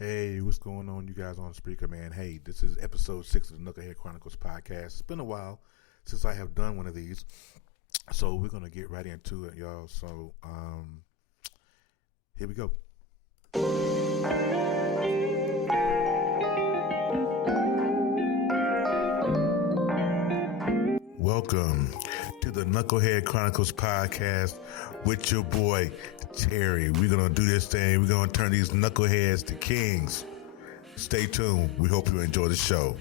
Hey, what's going on, you guys on Spreaker, man? Hey, this is episode 6 of the Knucklehead Chronicles podcast. It's been a while since I have done one of these, so we're going to get right into it, y'all. So, here we go. Welcome to the Knucklehead Chronicles podcast with your boy, Terry. We're going to do this thing. We're going to turn these knuckleheads to kings. Stay tuned. We hope you enjoy the show.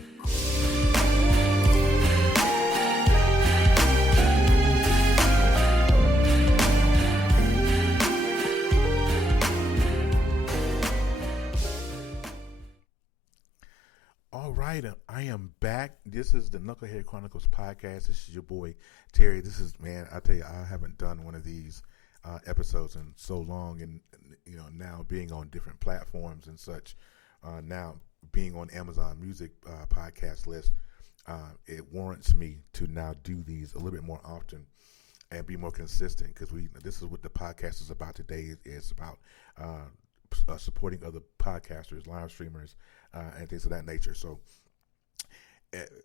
All right, I am back. This is the Knucklehead Chronicles podcast. This is your boy, Terry. This is, man, I tell you, I haven't done one of these episodes in so long, and now being on different platforms and such, now being on Amazon Music podcast list, it warrants me to now do these a little bit more often and be more consistent, because this is what the podcast is about today. It's about supporting other podcasters, live streamers, and things of that nature. So,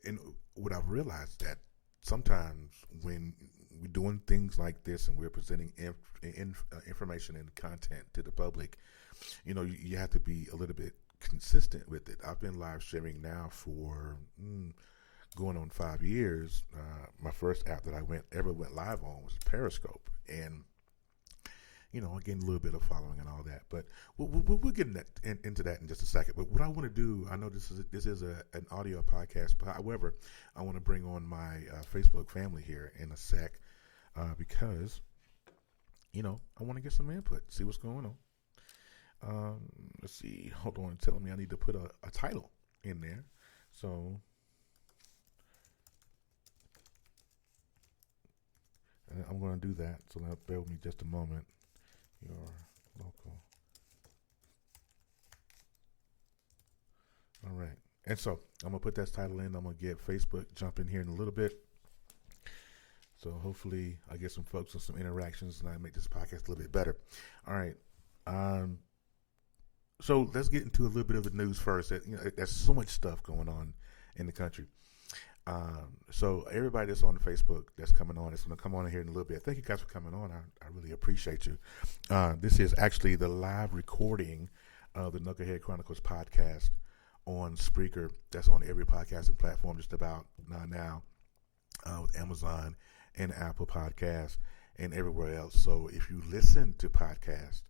and what I've realized that sometimes when we're doing things like this and we're presenting information and content to the public, you have to be a little bit consistent with it. I've been live streaming now for going on 5 years. My first app that I ever went live on was Periscope, and again, a little bit of following and all that, but we'll get into that in just a second. But what I want to do, I know this is an audio podcast, but however, I want to bring on my Facebook family here in a sec, because I want to get some input, see what's going on. Let's see. Hold on, it's telling me I need to put a title in there, so. I'm going to do that, so now bear with me just a moment. Your local. All right. And so I'm going to put that title in. I'm going to get Facebook jump in here in a little bit. So hopefully I get some folks with some interactions and I make this podcast a little bit better. All right. So let's get into a little bit of the news first. There's so much stuff going on in the country. So everybody that's on Facebook that's coming on, it's going to come on in here in a little bit. Thank you guys for coming on. I really appreciate you. This is actually the live recording of the Knucklehead Chronicles podcast on Spreaker. That's on every podcasting platform just about now, with Amazon and Apple Podcasts and everywhere else. So if you listen to podcasts,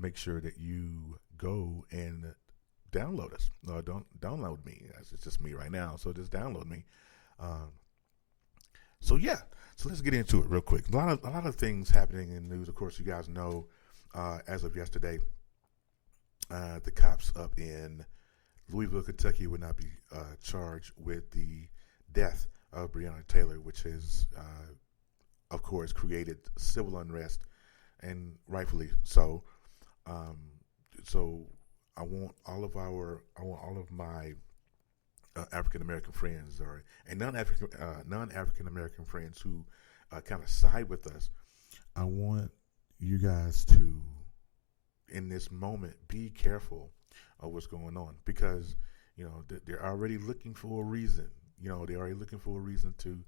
make sure that you go and download us. No, don't download me. It's just me right now. So just download me. So let's get into it real quick. A lot of things happening in the news. Of course, you guys know, as of yesterday, the cops up in Louisville, Kentucky, would not be charged with the death of Breonna Taylor, which has, of course, created civil unrest, and rightfully so. I want all of my African American friends and non-African American friends who kind of side with us. I want you guys to, in this moment, be careful of what's going on, because they're already looking for a reason. They're already looking for a reason to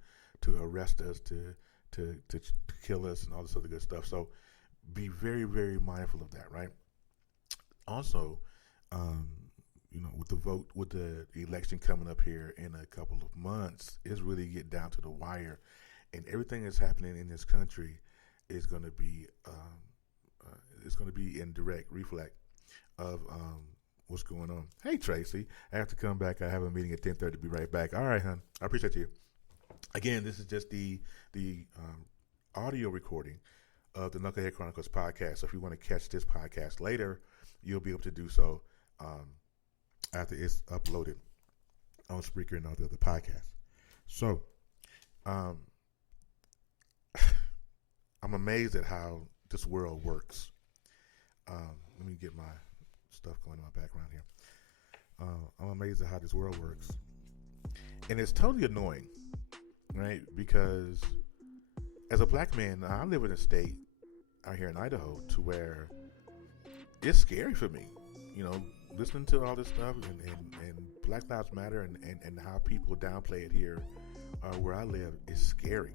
arrest us, to kill us, and all this other good stuff. So be very, very mindful of that, right? Also, with the election coming up here in a couple of months, it's really get down to the wire, and everything that's happening in this country is going to be in direct reflect of what's going on. Hey, Tracy, I have to come back. I have a meeting at 10:30. Be right back. All right, hon. I appreciate you. Again, this is just the audio recording of the Knucklehead Chronicles podcast. So if you want to catch this podcast later, you'll be able to do so after it's uploaded on Spreaker and all the other podcasts. So, I'm amazed at how this world works. Let me get my stuff going in my background here. I'm amazed at how this world works. And it's totally annoying, right? Because as a black man, I live in a state out here in Idaho to where it's scary for me. you know, listening to all this stuff and Black Lives Matter and how people downplay it here where I live is scary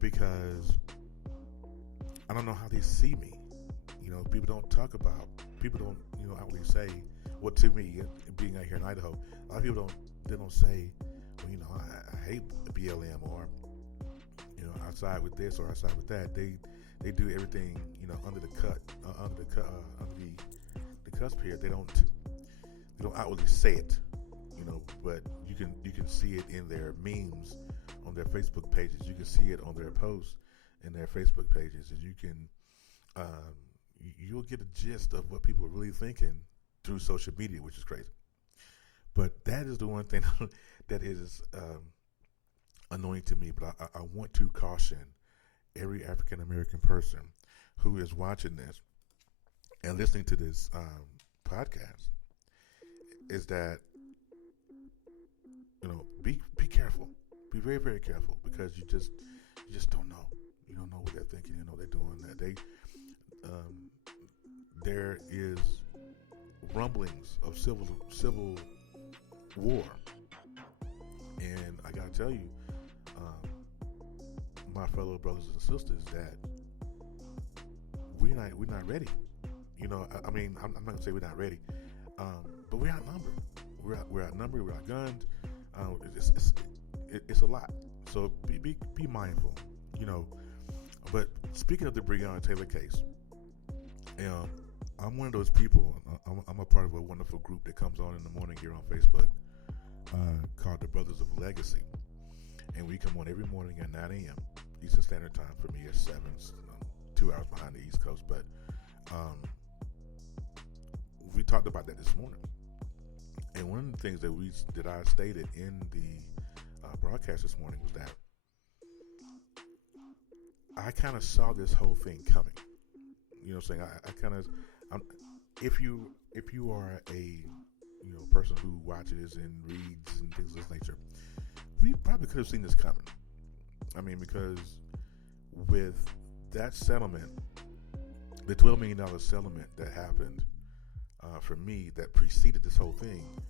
because I don't know how they see me. You know, people don't talk about, people don't, you know, outwardly say, well, to me, being out here in Idaho, a lot of people don't say, well, you know, I hate BLM or, you know, I side with this or I side with that. They do everything, you know, under the cusp here. They don't outwardly say it, you know, but you can see it in their memes on their Facebook pages. You can see it on their posts in their Facebook pages, and you can you'll get a gist of what people are really thinking through social media, which is crazy. But that is the one thing that is annoying to me. But I want to caution every African American person who is watching this and listening to this podcast is that, you know, be careful, be very, very careful, because you just don't know. You don't know what they're thinking. You know what they're doing. That there is rumblings of civil war, and I gotta tell you, my fellow brothers and sisters, that we're not ready. You know, I mean, I'm not gonna say we're not ready, but we're outnumbered. We're outnumbered. We're outgunned. It's a lot. So be mindful. You know. But speaking of the Breonna Taylor case, I'm one of those people. I'm a part of a wonderful group that comes on in the morning here on Facebook called the Brothers of Legacy, and we come on every morning at 9 a.m. Eastern Standard Time. For me, it's 7, 2 hours behind the East Coast. But we talked about that this morning, and one of the things that I stated in the broadcast this morning was that I kind of saw this whole thing coming. You know what I'm saying? I kind of, if you are a person who watches and reads and things of this nature, we probably could have seen this coming. I mean, because with that settlement, the $12 million settlement that happened for me, that preceded this whole thing,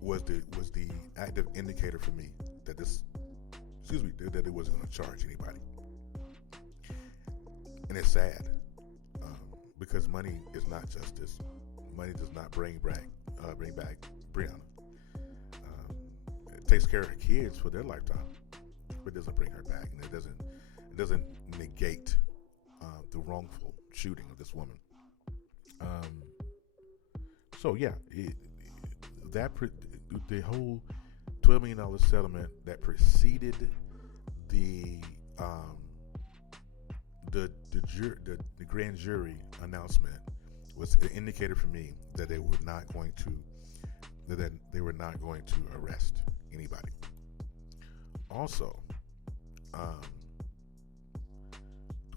was the active indicator for me that that it wasn't going to charge anybody. And it's sad because money is not justice. Money does not bring back Breonna. It takes care of her kids for their lifetime, but it doesn't bring her back, and it doesn't negate the wrongful shooting of this woman. So yeah, the whole $12 million settlement that preceded the grand jury announcement was an indicator for me that they were not going to arrest anybody. Also,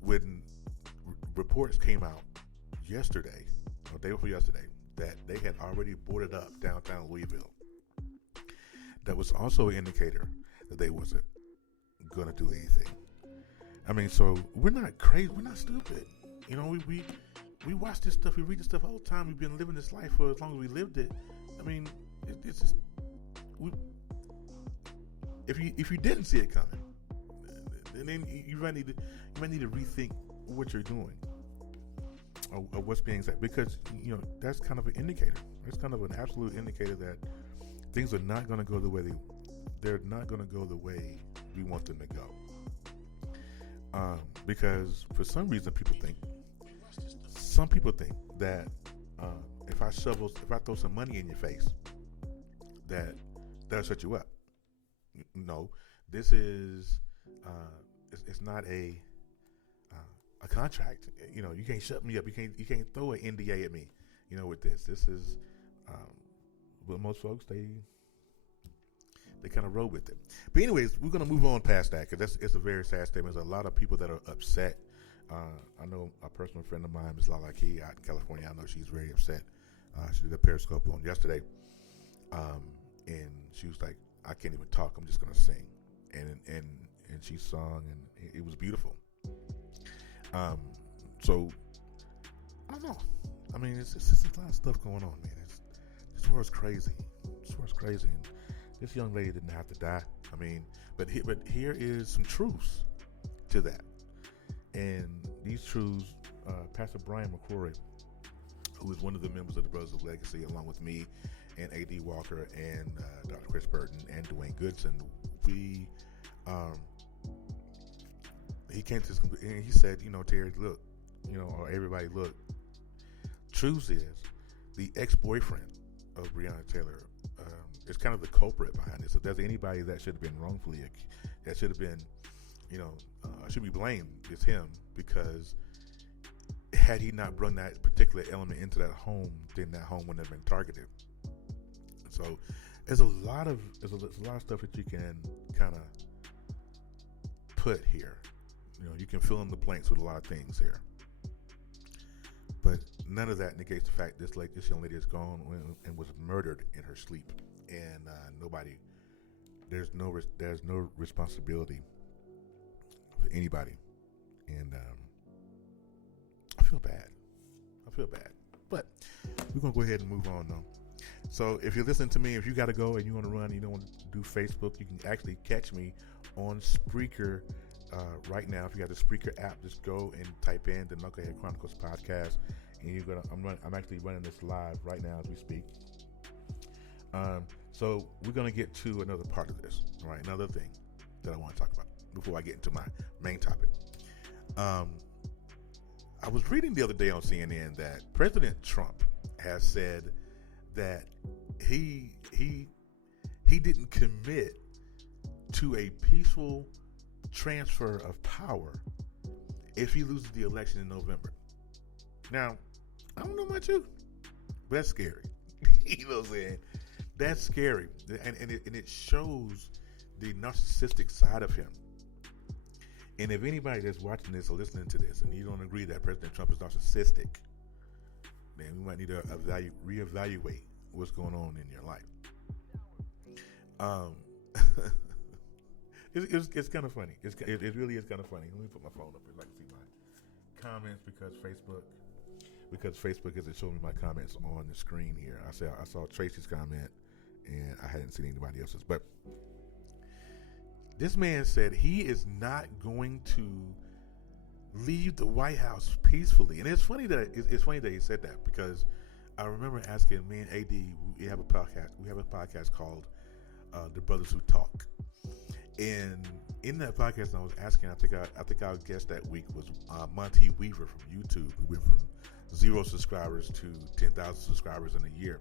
when reports came out yesterday, or day before yesterday, that they had already boarded up downtown Louisville, that was also an indicator that they wasn't going to do anything. I mean, so we're not crazy. We're not stupid. You know, we watch this stuff. We read this stuff all the time. We've been living this life for as long as we lived it. I mean, it's just if you didn't see it coming, then you might need to rethink what you're doing or what's being said, because that's kind of an indicator. It's kind of an absolute indicator that things are not going to go the way they're not going to go the way we want them to go. Because for some reason some people think that if I throw some money in your face, that'll shut you up. No, this is it's not a contract. You can't shut me up. You can't throw an NDA at me. With this is but most folks they kind of roll with it. But anyways, we're going to move on past that, because it's a very sad statement. There's a lot of people that are upset. I know a personal friend of mine, Ms. Lala Key, out in California. I know she's very upset. She did a Periscope on yesterday, and she was like, "I can't even talk. I'm just going to sing," and she sung, and it was beautiful. So I don't know. I mean, it's just a lot of stuff going on, man. This world's crazy. This world's crazy. And this young lady didn't have to die. I mean, but here is some truths to that. And these truths, Pastor Brian McCrory, who is one of the members of the Brothers of Legacy, along with me and A.D. Walker and Dr. Chris Burton and Dwayne Goodson, he came to this conclusion, and he said, Terry, look, or everybody, look, truth is the ex-boyfriend of Breonna Taylor is kind of the culprit behind this. If there's anybody that should have been wrongfully, that should have been, should be blamed, it's him, because had he not brought that particular element into that home, then that home wouldn't have been targeted. So there's a lot of stuff that you can kind of put here. You can fill in the blanks with a lot of things here. But none of that negates the fact this young lady is gone and was murdered in her sleep, and there's no responsibility for anybody, and I feel bad, but we're gonna go ahead and move on though. So if you're listening to me, if you got to go and you want to run, you don't want to do Facebook, you can actually catch me on Spreaker right now. If you got the Spreaker app, just go and type in the Knucklehead Chronicles podcast, and I'm actually running this live right now as we speak. So we're gonna get to another part of this. All right, another thing that I want to talk about before I get into my main topic. I was reading the other day on CNN that President Trump has said that he didn't commit to a peaceful transfer of power if he loses the election in November. Now, I don't know about you, but that's scary. You know what I'm saying? That's scary, and it shows the narcissistic side of him. And if anybody that's watching this or listening to this and you don't agree that President Trump is narcissistic, then we might need to reevaluate what's going on in your life. It's kind of funny. It really is kind of funny. Let me put my phone up here so I can see my comments because Facebook isn't showing me my comments on the screen here. I saw Tracy's comment and I hadn't seen anybody else's. But this man said he is not going to leave the White House peacefully, and it's funny that he said that, because I remember asking me and AD, we have a podcast called The Brothers Who Talk, and in that podcast I was asking, I think our guest that week was Monty Weaver from YouTube, who went from 0 subscribers to 10,000 subscribers in a year.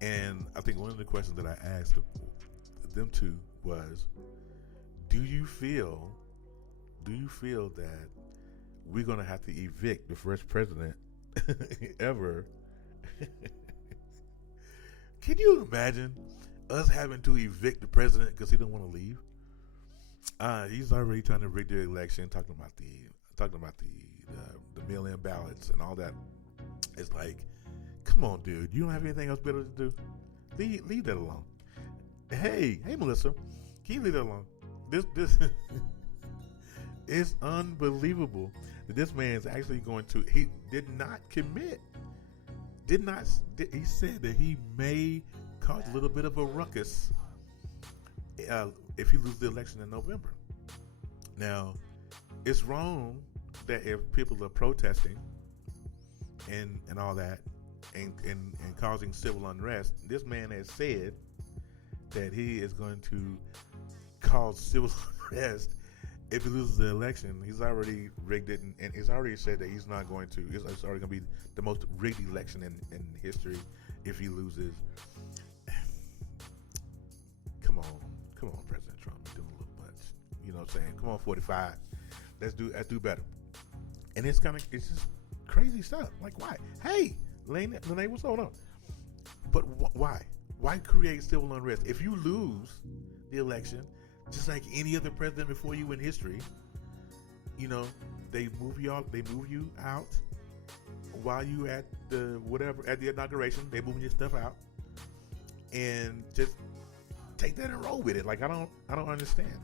And I think one of the questions that I asked them two was, do you feel that we're going to have to evict the first president ever? Can you imagine us having to evict the president because he don't want to leave? He's already trying to rig the election, talking about the mail-in ballots and all that. It's like, come on, dude, you don't have anything else better to do? Leave that alone. Hey, Melissa, can you leave that alone? This it's unbelievable that this man is actually going to. He did not commit. He said that he may cause a little bit of a ruckus if he loses the election in November. Now, it's wrong that if people are protesting and all that and causing civil unrest, this man has said that he is going to cause civil unrest if he loses the election. He's already rigged it, and he's already said that he's not going to. It's already going to be the most rigged election in history if he loses. Come on, President Trump, you're doing a little much. You know what I'm saying? Come on, 45. Let's do better. And it's just crazy stuff. Like, why? Hey, Lene, what's going on? But why? Why create civil unrest? If you lose the election, just like any other president before you in history, they move you out while you at the inauguration. They moving your stuff out, and just take that and roll with it. Like, I don't understand.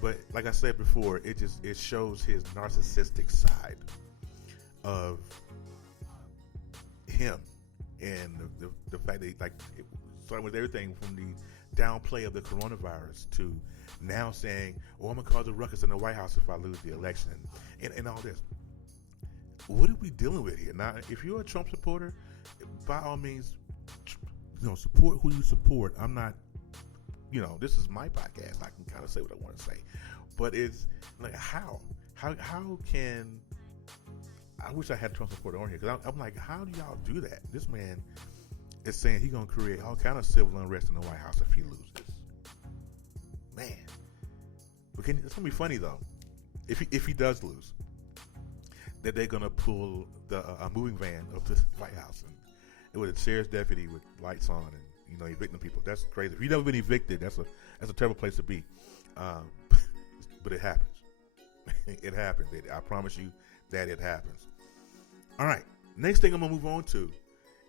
But like I said before, it shows his narcissistic side of him, and the fact that like starting with everything from the downplay of the coronavirus to now saying, "Oh, I'm gonna cause a ruckus in the White House if I lose the election," and all this. What are we dealing with here? Now, if you're a Trump supporter, by all means, support who you support. I'm not, this is my podcast. I can kind of say what I want to say, but it's like how can I wish I had a Trump supporter on here because I'm like, how do y'all do that? This man is saying he's gonna create all kind of civil unrest in the White House if he loses. Man, but it's gonna be funny though if he does lose, that they're gonna pull a moving van up to the White House and with a sheriff's deputy with lights on and evicting people. That's crazy. If you've never been evicted, that's a terrible place to be. But it happens. It happens. I promise you that it happens. All right. Next thing I'm gonna move on to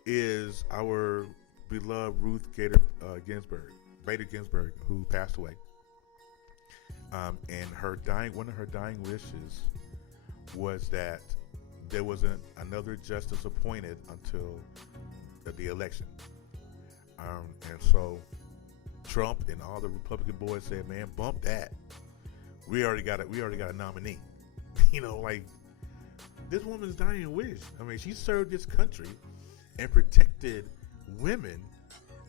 is our beloved Ruth Bader Ginsburg, who passed away. And one of her dying wishes was that there wasn't another justice appointed until the election. And so Trump and all the Republican boys said, "Man, bump that. We already got a nominee." Like this woman's dying wish. I mean, she served this country and protected women.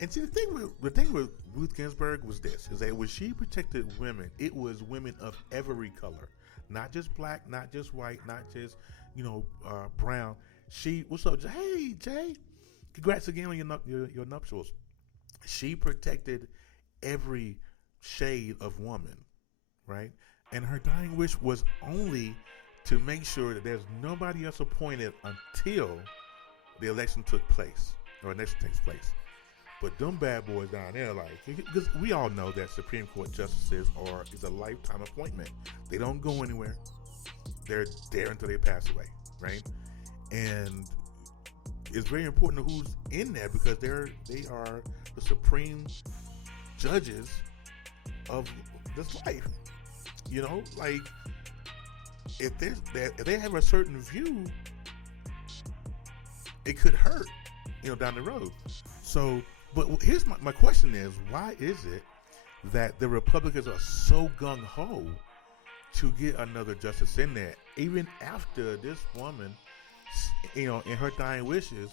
And see, the thing with Ruth Ginsburg was this: is that when she protected women, it was women of every color, not just black, not just white, not just brown. What's up, Jay? Hey, Jay, congrats again on your nuptials. She protected every shade of woman, right? And her dying wish was only to make sure that there's nobody else appointed until the election took place, or election takes place. But them bad boys down there, because we all know that Supreme Court justices is a lifetime appointment. They don't go anywhere. They're there until they pass away, right? And it's very important who's in there because they are the supreme judges of this life. If they have a certain view, it could hurt, down the road. So, but here's my question is, why is it that the Republicans are so gung-ho to get another justice in there, even after this woman, in her dying wishes,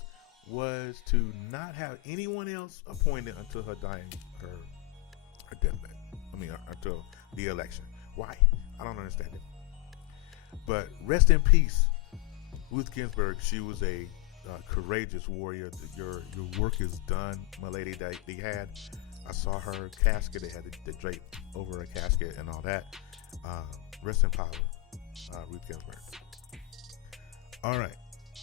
was to not have anyone else appointed until her deathbed. Until the election. Why? I don't understand it. But rest in peace, Ruth Ginsburg. She was a courageous warrior. Your work is done, my lady. I saw her casket. They had the drape over her casket and all that. Rest in power, Ruth Ginsburg. All right,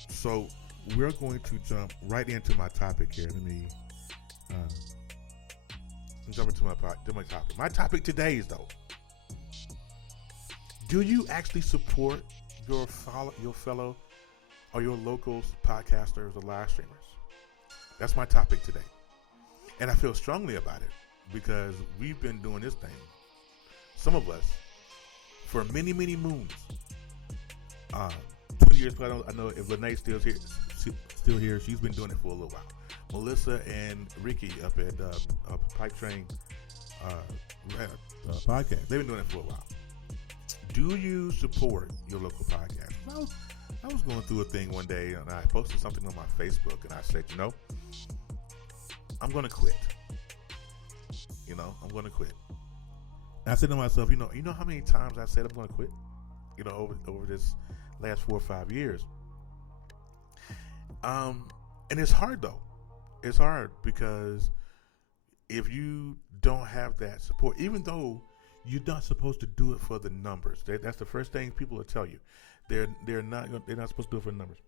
so we're going to jump right into my topic here. Let me jump into my topic. My topic today is though: do you actually support your fellow or your local podcasters or live streamers? That's my topic today. And I feel strongly about it because we've been doing this thing, some of us, for many, many moons. 20 years ago, I know if Lene's still here, she's been doing it for a little while. Melissa and Ricky up at Pipe Train podcast, they've been doing it for a while. Do you support your local podcast? I was going through a thing one day and I posted something on my Facebook and I said, I'm going to quit. I'm going to quit. And I said to myself, you know how many times I said I'm going to quit? Over this last 4 or 5 years. And it's hard though. It's hard because if you don't have that support, even though you're not supposed to do it for the numbers. That's the first thing people will tell you. They're not supposed to do it for the numbers.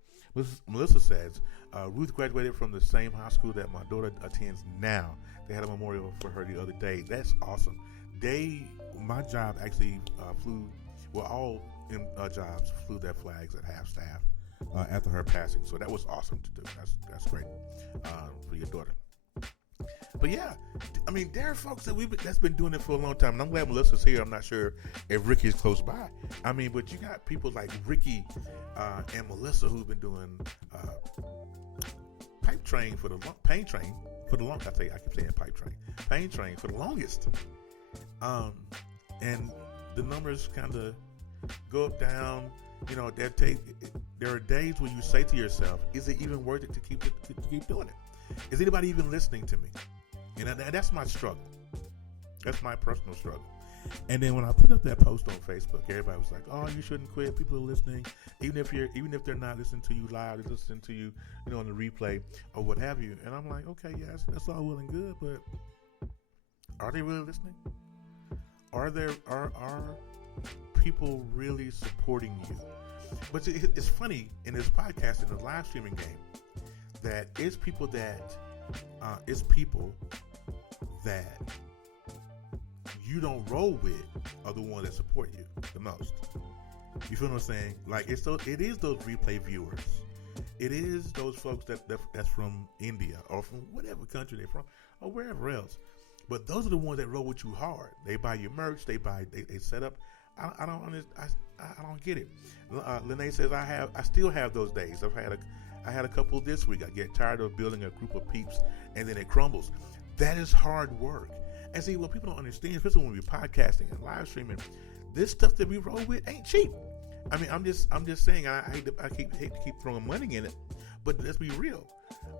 Melissa says, Ruth graduated from the same high school that my daughter attends now. They had a memorial for her the other day. That's awesome. My job actually all jobs flew their flags at half staff after her passing. So that was awesome to do. That's great for your daughter. But yeah, I mean, there are folks that's been doing it for a long time. And I'm glad Melissa's here. I'm not sure if Ricky's close by. I mean, but you got people like Ricky and Melissa who've been doing pipe train for the pain train for the long. I keep saying pipe train, pain train for the longest. And the numbers kind of go up, down. You know, there are days where you say to yourself, "Is it even worth it to keep doing it? Is anybody even listening to me?" And that's my struggle. That's my personal struggle. And then when I put up that post on Facebook, everybody was like, "Oh, you shouldn't quit. People are listening, even if they're not listening to you live, they're listening to you, on the replay or what have you." And I'm like, "Okay, yes, that's all well and good, but are they really listening? Are people really supporting you?" But it's funny in this podcast, in the live streaming game, that it's people that you don't roll with are the ones that support you the most. You feel what I'm saying? Like it is those replay viewers. It is those folks that's from India or from whatever country they're from or wherever else. But those are the ones that roll with you hard. They buy your merch. They set up. I don't get it. Lene says I still have those days. I had a couple this week. I get tired of building a group of peeps and then it crumbles. That is hard work. And see, what people don't understand, especially when we're podcasting and live streaming, this stuff that we roll with ain't cheap. I mean, I'm just saying. I hate to keep throwing money in it, but let's be real.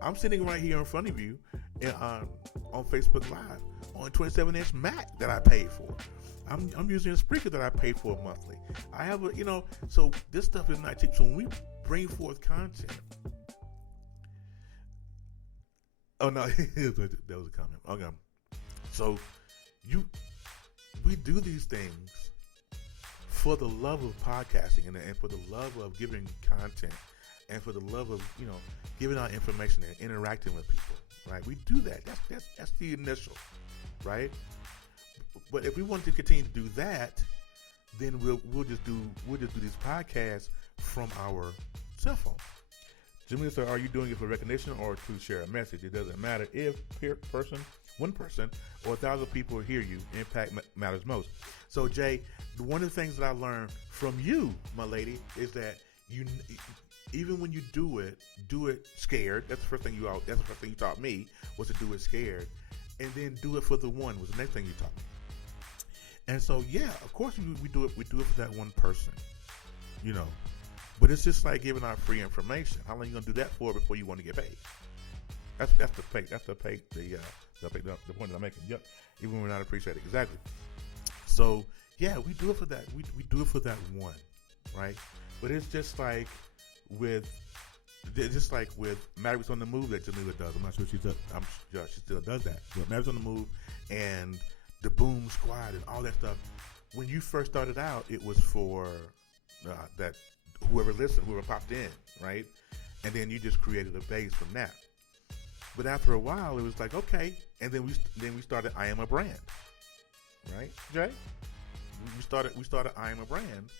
I'm sitting right here in front of you, on Facebook Live on a 27-inch Mac that I paid for. I'm using a speaker that I pay for monthly. I have so this stuff is not cheap. So when we bring forth content, oh no, that was a comment. Okay, so we do these things for the love of podcasting and for the love of giving content and for the love of giving out information and interacting with people. Right? We do that. That's the initial, right? But if we want to continue to do that, then we'll just do these podcasts from our cell phone. Jimmy said, "Are you doing it for recognition or to share a message? It doesn't matter if one person, or 1,000 people hear you. Impact matters most." So Jay, one of the things that I learned from you, my lady, is that even when you do it scared. That's the first thing you taught me, was to do it scared, and then do it for the one was the next thing you taught me. And so yeah, of course we do it for that one person, But it's just like giving out free information. How long are you gonna do that for before you want to get paid? That's the point that I'm making. Yep. Even when we're not appreciated. Exactly. So yeah, we do it for that. We do it for that one, right? But it's just like with Mavericks on the Move that Jamila does. I'm not sure she still does that. But Mavericks on the Move and the Boom Squad and all that stuff. When you first started out, it was for that whoever listened, whoever popped in, right? And then you just created a base from that. But after a while, it was like, okay. And then we started I Am a Brand, right, Jay? We started I Am a Brand,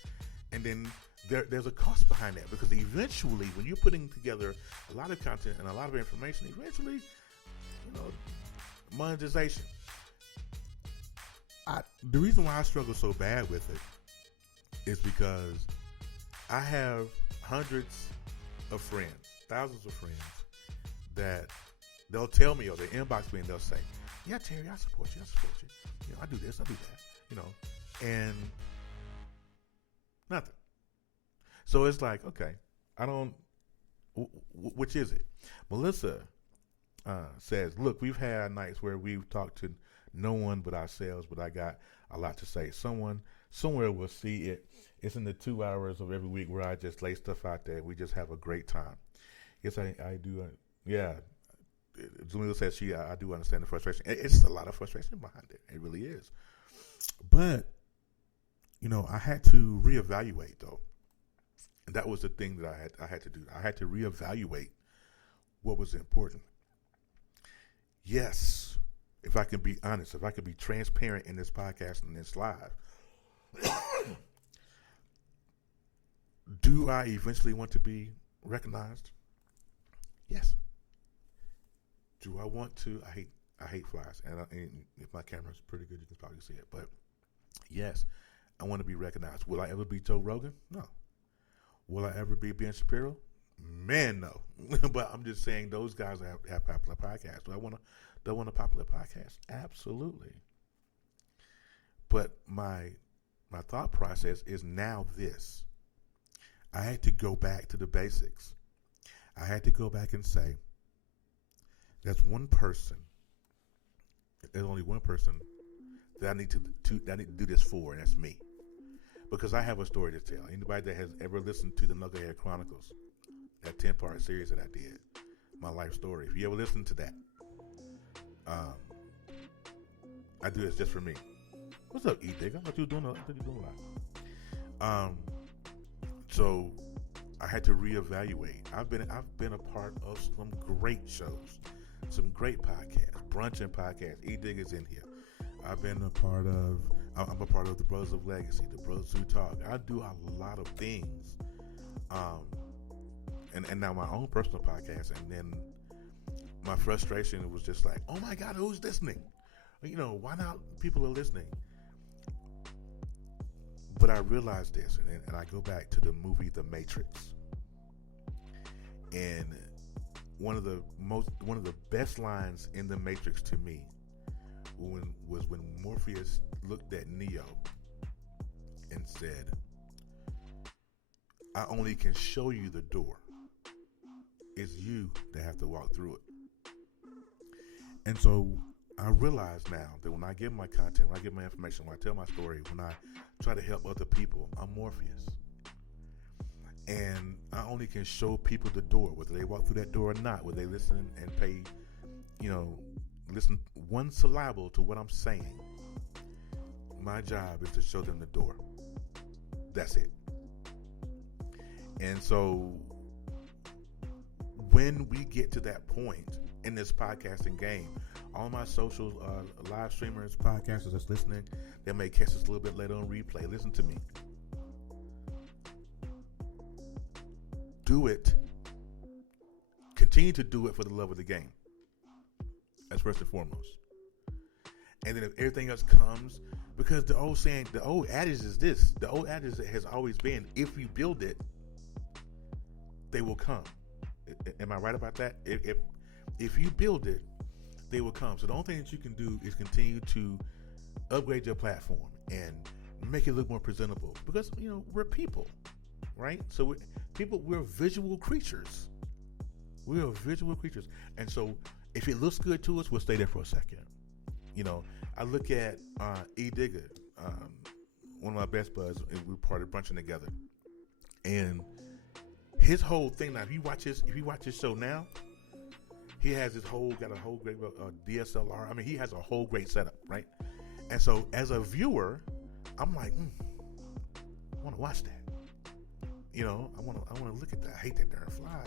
and then there's a cost behind that, because eventually, when you're putting together a lot of content and a lot of information, eventually, monetization. The reason why I struggle so bad with it is because I have hundreds of friends, thousands of friends that they'll tell me, or they inbox me and they'll say, "Yeah, Terry, I support you. I do this, I do that, and nothing." So it's like, okay, I don't, which is it? Melissa says, "Look, we've had nights where we've talked to no one but ourselves, but I got a lot to say. Someone somewhere will see it. It's in the 2 hours of every week where I just lay stuff out there. We just have a great time." Yes, I do. Yeah. Jamila says I do understand the frustration. It's a lot of frustration behind it. It really is. But, I had to reevaluate, though. And that was the thing that I had to do. I had to reevaluate what was important. Yes, if I can be honest, if I can be transparent in this podcast and this live, do I eventually want to be recognized? Yes. Do I want to? I hate flies, and if my camera's pretty good, you can probably see it. But yes, I want to be recognized. Will I ever be Joe Rogan? No. Will I ever be Ben Shapiro? Man, no. But I'm just saying those guys have popular podcasts. Do I want a popular podcast? Absolutely. But my thought process is now this. I had to go back to the basics. I had to go back and say, there's one person. There's only one person that I need to do this for, and that's me. Because I have a story to tell. Anybody that has ever listened to the Knucklehead Chronicles, that 10-part series that I did, my life story, if you ever listened to that, I do this just for me. What's up, E-Digger? I thought you were doing a lot. So I had to reevaluate. I've been a part of some great shows, some great podcasts, brunching podcasts. E-Digger's in here. I'm a part of the Brothers of Legacy, the Brothers Who Talk. I do a lot of things. And now my own personal podcast. And then my frustration was just like, oh my God, who's listening? Why not people are listening? But I realized this, and I go back to the movie The Matrix. And one of the best lines in The Matrix to me was when Morpheus looked at Neo and said, I only can show you the door. It's you that have to walk through it. And so I realize now that when I give my content, when I give my information, when I tell my story, when I try to help other people, I'm Morpheus. And I only can show people the door, whether they walk through that door or not, whether they listen and pay, listen one syllable to what I'm saying. My job is to show them the door. That's it. And so when we get to that point in this podcasting game, all my social live streamers, podcasters that's listening, they may catch this a little bit later on replay. Listen to me. Do it. Continue to do it for the love of the game. That's first and foremost. And then if everything else comes, because the old adage is this. The old adage has always been, if you build it, they will come. Am I right about that? If you build it, they will come. So the only thing that you can do is continue to upgrade your platform and make it look more presentable. Because, we're people, right? So we're visual creatures. We are visual creatures. And so if it looks good to us, we'll stay there for a second. I look at E-Digger, one of my best buds, and we parted brunching together. And his whole thing now, if you watch his show now, he has got a whole great DSLR. I mean, he has a whole great setup, right? And so as a viewer, I'm like, I want to watch that. I want to look at that. I hate that darn fly.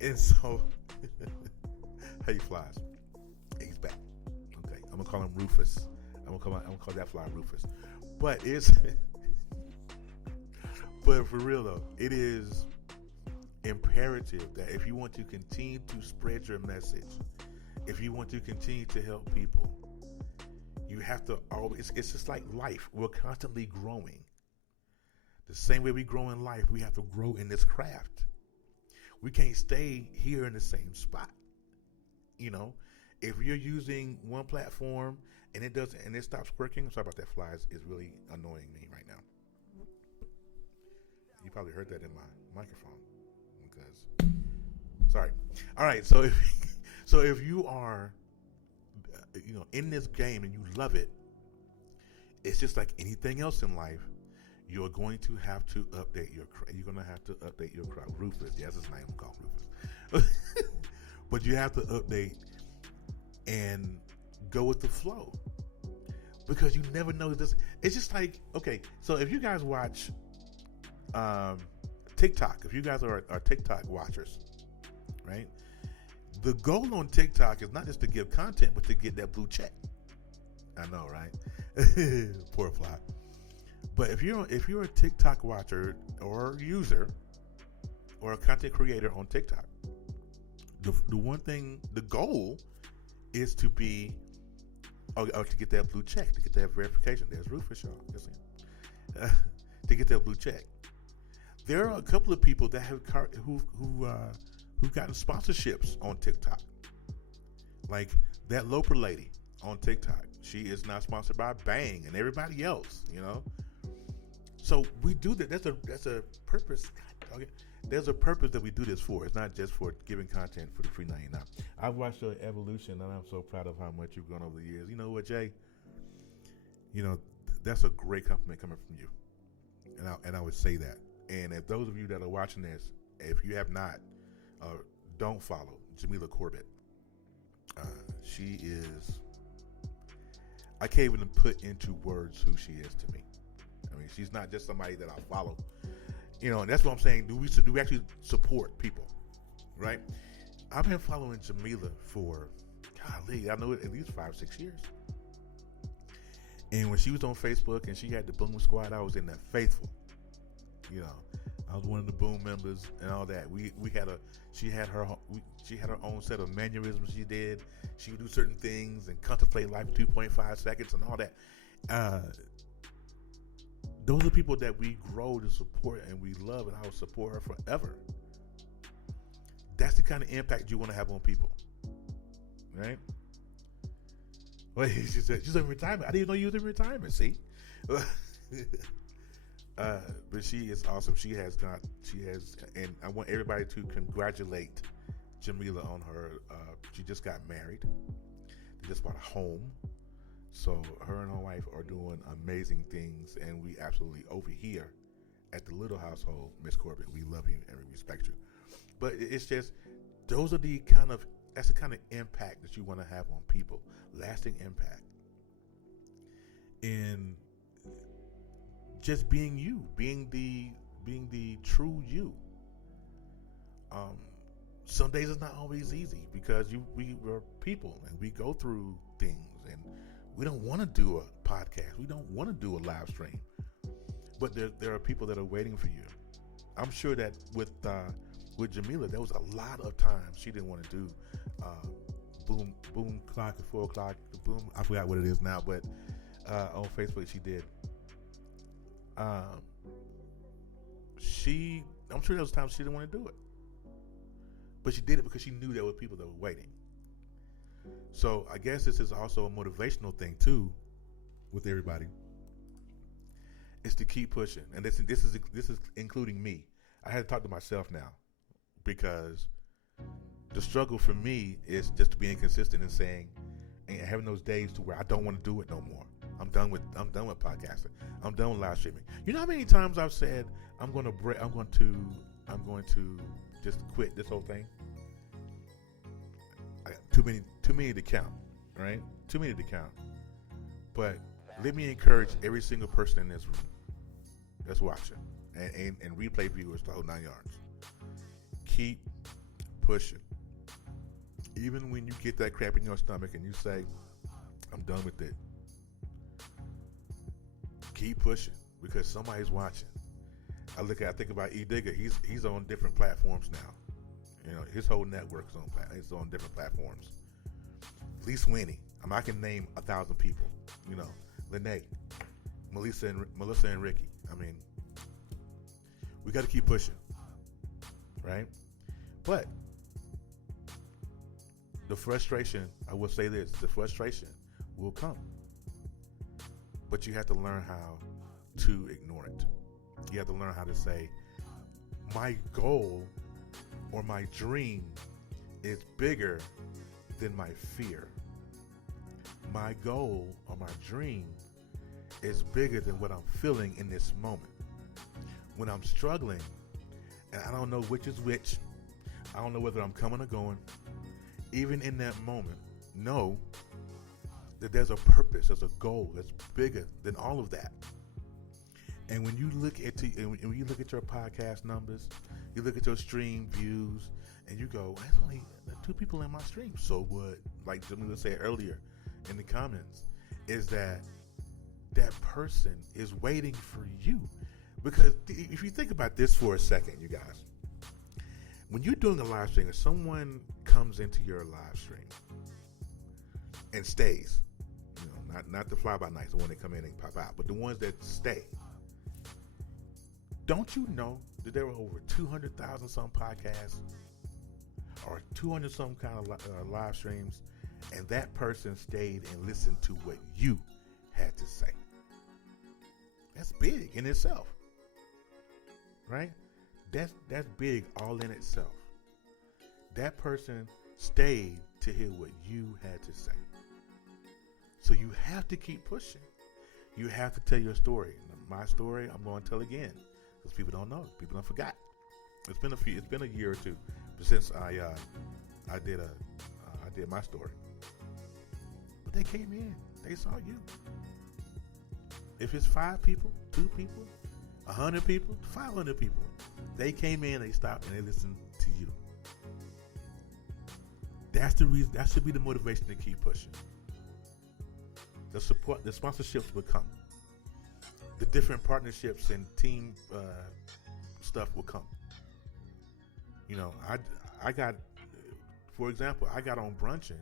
And so, hey, flies. He's back. Okay, I'm gonna call him Rufus. I'm gonna call that fly Rufus. But but for real though, it is imperative that if you want to continue to spread your message, if you want to continue to help people, you have to always. It's just like life. We're constantly growing. The same way we grow in life, we have to grow in this craft. We can't stay here in the same spot. If you're using one platform and it stops working, I'm sorry about that, flies is really annoying me right now. You probably heard that in my microphone because, sorry. All right. So if you are, in this game and you love it, it's just like anything else in life. You're going to have to update your crowd. Rufus, yes, his name. I'm called Rufus. But you have to update and go with the flow. Because you never know this. It's just like, okay, so if you guys watch TikTok, if you guys are TikTok watchers, right? The goal on TikTok is not just to give content, but to get that blue check. I know, right? Poor fly. But if you're a TikTok watcher or user or a content creator on TikTok, the one thing, the goal is to be, to get that blue check, to get that verification. There's Rufus, y'all. To get that blue check. There are a couple of people that have who've gotten sponsorships on TikTok, like that Loper lady on TikTok. She is now sponsored by Bang and everybody else, So we do that. That's a purpose. Okay. There's a purpose that we do this for. It's not just for giving content for the free 99. I've watched your evolution, and I'm so proud of how much you've grown over the years. You know what, Jay? That's a great compliment coming from you, and I would say that. And if those of you that are watching this, if you have not, don't follow Jamila Corbett. She is. I can't even put into words who she is to me. I mean, she's not just somebody that I follow. And that's what I'm saying. Do we actually support people, right? I've been following Jamila for, golly, I know it at least 5-6 years. And when she was on Facebook and she had the Boom Squad, I was in that faithful. I was one of the Boom members and all that. She had her own set of mannerisms she did. She would do certain things and contemplate life in 2.5 seconds and all that. Those are people that we grow to support and we love, and I will support her forever. That's the kind of impact you want to have on people, right? Well, she said she's in retirement. I didn't know you was in retirement. See, but she is awesome. She has, and I want everybody to congratulate Jamila on her. She just got married. They just bought a home. So her and her wife are doing amazing things, and we absolutely, over here at the Little household, Miss Corbett, we love you and we respect you. But it's just, that's the kind of impact that you want to have on people, lasting impact. In just being you, being the true you. Some days it's not always easy because we are people and we go through things, and we don't want to do a podcast. We don't want to do a live stream. But there are people that are waiting for you. I'm sure that with Jamila, there was a lot of times she didn't want to do boom clock at 4 o'clock. Boom, I forgot what it is now, but on Facebook she did. I'm sure there was times she didn't want to do it, but she did it because she knew there were people that were waiting. So I guess this is also a motivational thing too, with everybody. Is to keep pushing, and this is including me. I had to talk to myself now, because the struggle for me is just being consistent and saying, and having those days to where I don't want to do it no more. I'm done with podcasting. I'm done with live streaming. You know how many times I've said I'm going to just quit this whole thing? I got too many to count, right? Too many to count. But let me encourage every single person in this room that's watching and replay viewers, the whole 9 yards. Keep pushing. Even when you get that crap in your stomach and you say, I'm done with it. Keep pushing, because somebody's watching. I think about E. Digger. He's on different platforms now. His whole network is on different platforms. Lee Sweeney. I can name 1,000 people. Lene, Melissa and Ricky. We got to keep pushing, right? But the frustration, I will say this, the frustration will come. But you have to learn how to ignore it. You have to learn how to say, my goal or my dream is bigger than my fear. My goal or my dream is bigger than what I'm feeling in this moment. When I'm struggling, and I don't know which is which, I don't know whether I'm coming or going, even in that moment, know that there's a purpose, there's a goal that's bigger than all of that. And when you look at your podcast numbers, you look at your stream views, and you go, there's only 2 people in my stream. So what? Like Jamila said earlier in the comments, is that person is waiting for you. Because if you think about this for a second, you guys, when you're doing a live stream, if someone comes into your live stream and stays, not the fly-by-nights, the one that come in and pop out, but the ones that stay, don't you know that there were over 200,000 some podcasts or 200 some kind of live streams, and that person stayed and listened to what you had to say? That's big in itself, right? That's big all in itself. That person stayed to hear what you had to say. So you have to keep pushing. You have to tell your story. My story, I'm going to tell again, because people don't know. People don't forgot. It's been a year or two since I did my story. But they came in. They saw you. If it's 5 people, 2 people, 100 people, 500 people, they came in, they stopped, and they listened to you. That's the reason. That should be the motivation to keep pushing. The support, the sponsorships will come. The different partnerships and team stuff will come. I got, for example, I got on Brunching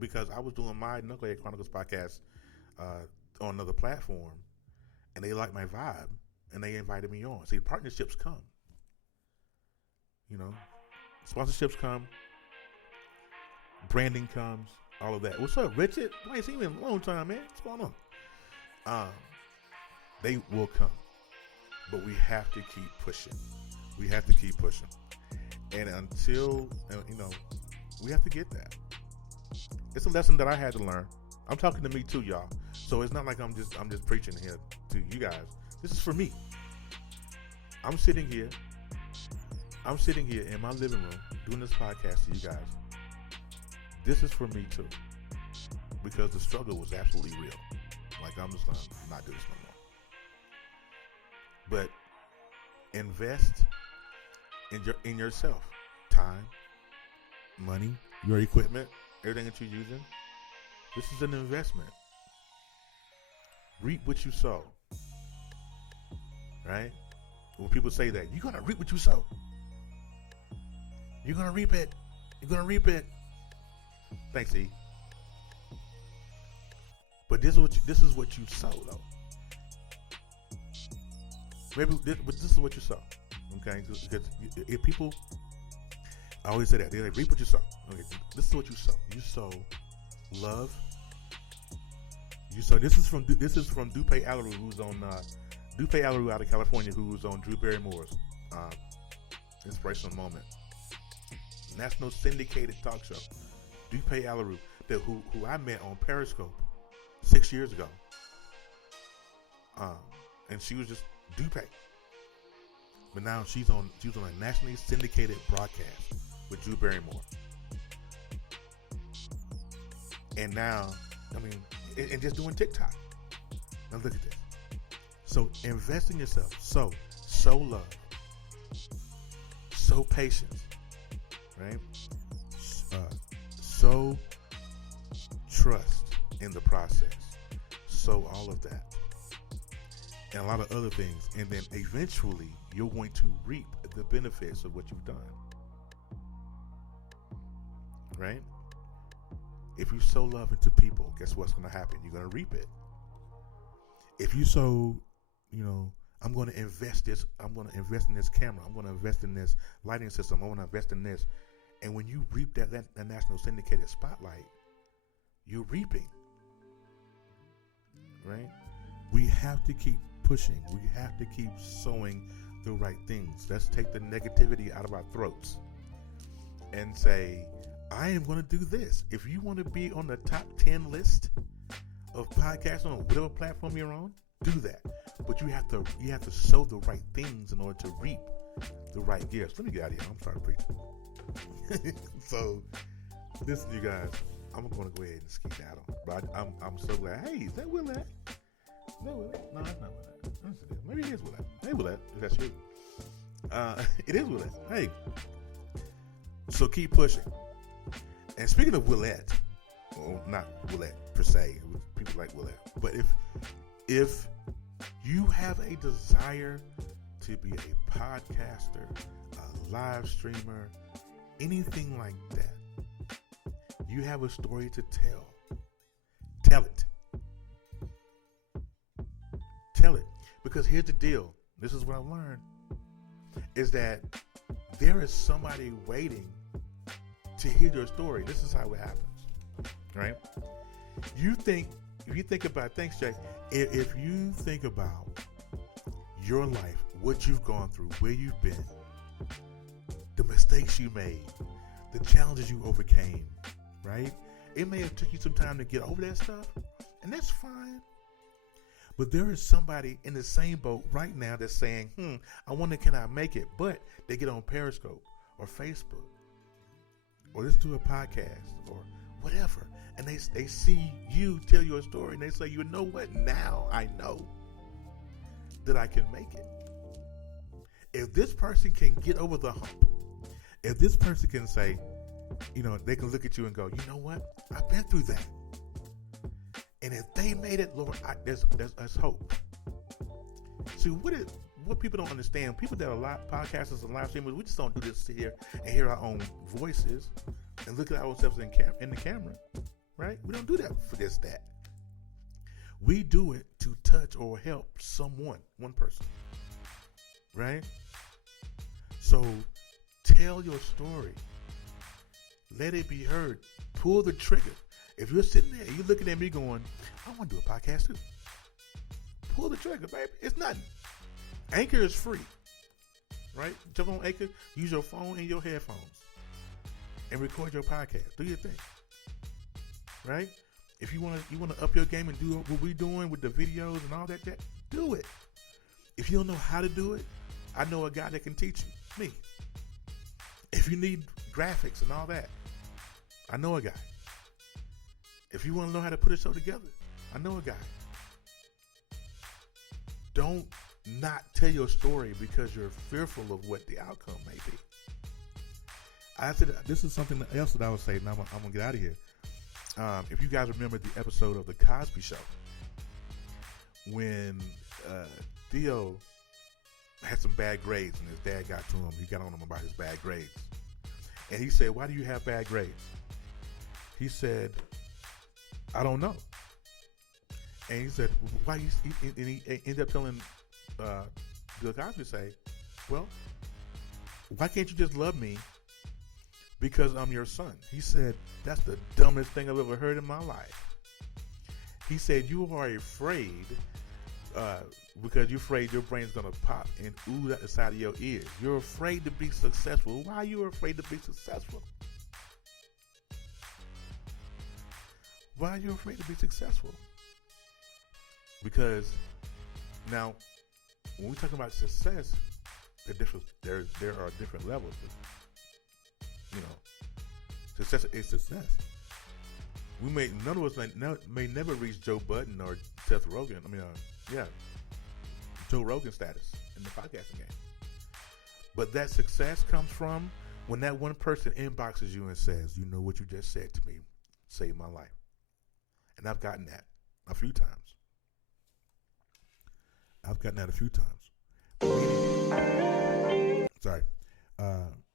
because I was doing my Knucklehead Chronicles podcast on another platform, and they liked my vibe, and they invited me on. See, partnerships come. Sponsorships come. Branding comes. All of that. What's up, Richard? I ain't seen you in a long time, man. What's going on? They will come, but we have to keep pushing. We have to keep pushing, and until we have to get that. It's a lesson that I had to learn. I'm talking to me too, y'all. So it's not like I'm just preaching here to you guys. This is for me. I'm sitting here in my living room doing this podcast to you guys. This is for me too, because the struggle was absolutely real. Like, I'm just gonna not do this no more. But invest in yourself, time, money, your equipment, everything that you're using. This is an investment. Reap what you sow. Right? When people say that, you're gonna reap what you sow. You're gonna reap it. You're gonna reap it. Thanks, E. But this is what you sow, though. But this is what you sow. Okay? Because if people, I always say that, they're like, reap what you sow. Okay, this is what you sow. You sow love. You sow. This is from Dupe Alaru, who's on Dupe Alaru out of California, who's on Drew Barrymore's Inspirational Moment, national syndicated talk show. Dupe Alaru, who I met on Periscope 6 years ago, and she was just Dupe, but now she's on a nationally syndicated broadcast with Drew Barrymore, and now, and just doing TikTok. Now look at this. So invest in yourself. Sow love, sow patience, right? Sow trust in the process. Sow all of that. And a lot of other things. And then eventually you're going to reap the benefits of what you've done. Right? If you sow love into people, guess what's going to happen? You're going to reap it. If you sow, I'm going to invest this. I'm going to invest in this camera. I'm going to invest in this lighting system. I'm going to invest in this. And when you reap that national syndicated spotlight, you're reaping, right? We have to keep pushing. We have to keep sowing the right things. Let's take the negativity out of our throats and say, I am going to do this. If you want to be on the top 10 list of podcasts on whatever platform you're on, do that. But you have to sow the right things in order to reap the right gifts. Let me get out of here. I'm sorry to preach. So, listen, you guys, I'm going to go ahead and skedaddle. But I'm so glad. Hey, is that Willette? No, that's not Willette. Maybe it is Willette. Hey, Willette, if that's you. It is Willette. Hey. So keep pushing. And speaking of Willette, well, not Willette per se, people like Willette, but if you have a desire to be a podcaster, a live streamer, anything like that, you have a story to tell. Tell it. Tell it. Because here's the deal. This is what I've learned. Is that there is somebody waiting to hear your story. This is how it happens. Right? If you think about, thanks, Jay. If you think about your life, what you've gone through, where you've been, the mistakes you made, the challenges you overcame, right? It may have took you some time to get over that stuff, and that's fine. But there is somebody in the same boat right now that's saying, I wonder, can I make it? But they get on Periscope or Facebook or listen to a podcast or whatever, and they see you tell your story, and they say, you know what? Now I know that I can make it. If this person can get over the hump, if this person can say, they can look at you and go, you know what? I've been through that. And if they made it, Lord, there's hope. See, what people don't understand, people that are podcasters and live streamers, we just don't do this to hear and hear our own voices and look at ourselves in the camera, right? We don't do that for that. We do it to touch or help someone, one person, right? So tell your story. Let it be heard. Pull the trigger. If you're sitting there, you're looking at me going, I want to do a podcast too. Pull the trigger, baby. It's nothing. Anchor is free, right? Jump on Anchor, use your phone and your headphones, and record your podcast. Do your thing, right? If you want to up your game and do what we're doing with the videos and all that, do it. If you don't know how to do it, I know a guy that can teach you. Me. If you need graphics and all that, I know a guy. If you want to know how to put a show together, I know a guy. Don't not tell your story because you're fearful of what the outcome may be. I said this is something else that I would say, and I'm gonna get out of here. If you guys remember the episode of The Cosby Show, when Theo had some bad grades and his dad got to him, he got on him about his bad grades, and he said, "Why do you have bad grades?" He said, "I don't know." And he said, "Why?" And he ended up telling Bill Cosby, say, "Well, why can't you just love me because I'm your son?" He said, "That's the dumbest thing I've ever heard in my life." He said, "You are afraid because you're afraid your brain's going to pop and ooze out the side of your ears. You're afraid to be successful. Why are you afraid to be successful? Why are you afraid to be successful?" Because now, when we're talking about success, there are different levels. Success is success. None of us may never reach Joe Budden or Seth Rogen. Joe Rogan status in the podcasting game. But that success comes from when that one person inboxes you and says, "You know what you just said to me saved my life." And I've gotten that a few times.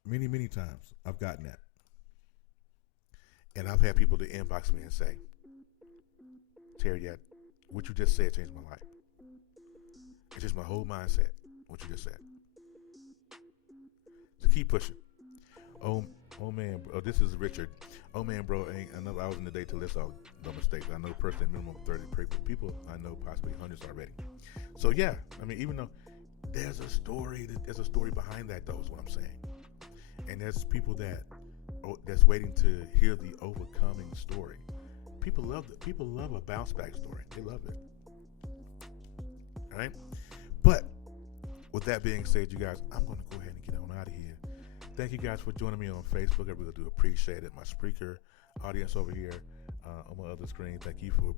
Many times I've gotten that. And I've had people to inbox me and say, "Terry, what you just said changed my life. It's just my whole mindset, what you just said." So keep pushing. Oh man, bro. This is Richard. Oh man, bro, ain't another hour in the day to list out no mistakes. I know personally minimum 30 people. I know possibly hundreds already. So yeah, even though there's a story behind that, though, is what I'm saying. And there's people that's waiting to hear the overcoming story. People love it. People love a bounce back story. They love it. All right. But with that being said, you guys, I'm going to go ahead and get on out of here. Thank you guys for joining me on Facebook. I really do appreciate it. My Spreaker audience over here on my other screen, thank you for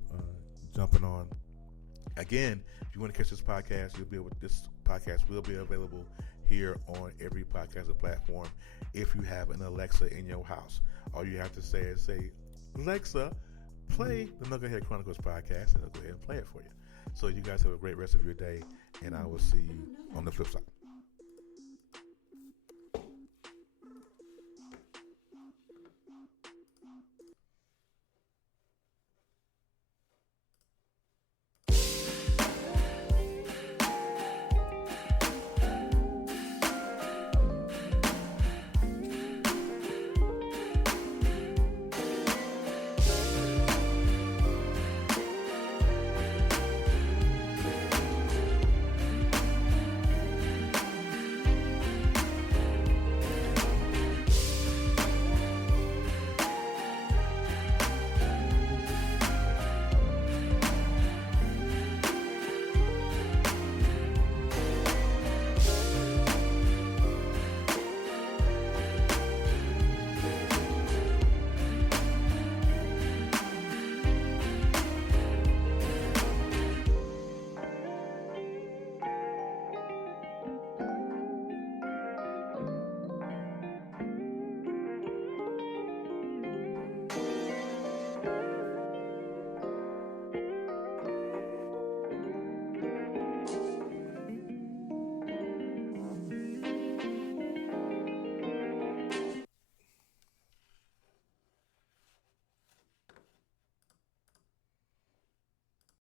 jumping on. Again, if you want to catch this podcast, this podcast will be available here on every podcasting platform. If you have an Alexa in your house, all you have to say is "Alexa, play the Knucklehead Chronicles podcast," and it'll go ahead and play it for you. So you guys have a great rest of your day, and I will see you on the flip side.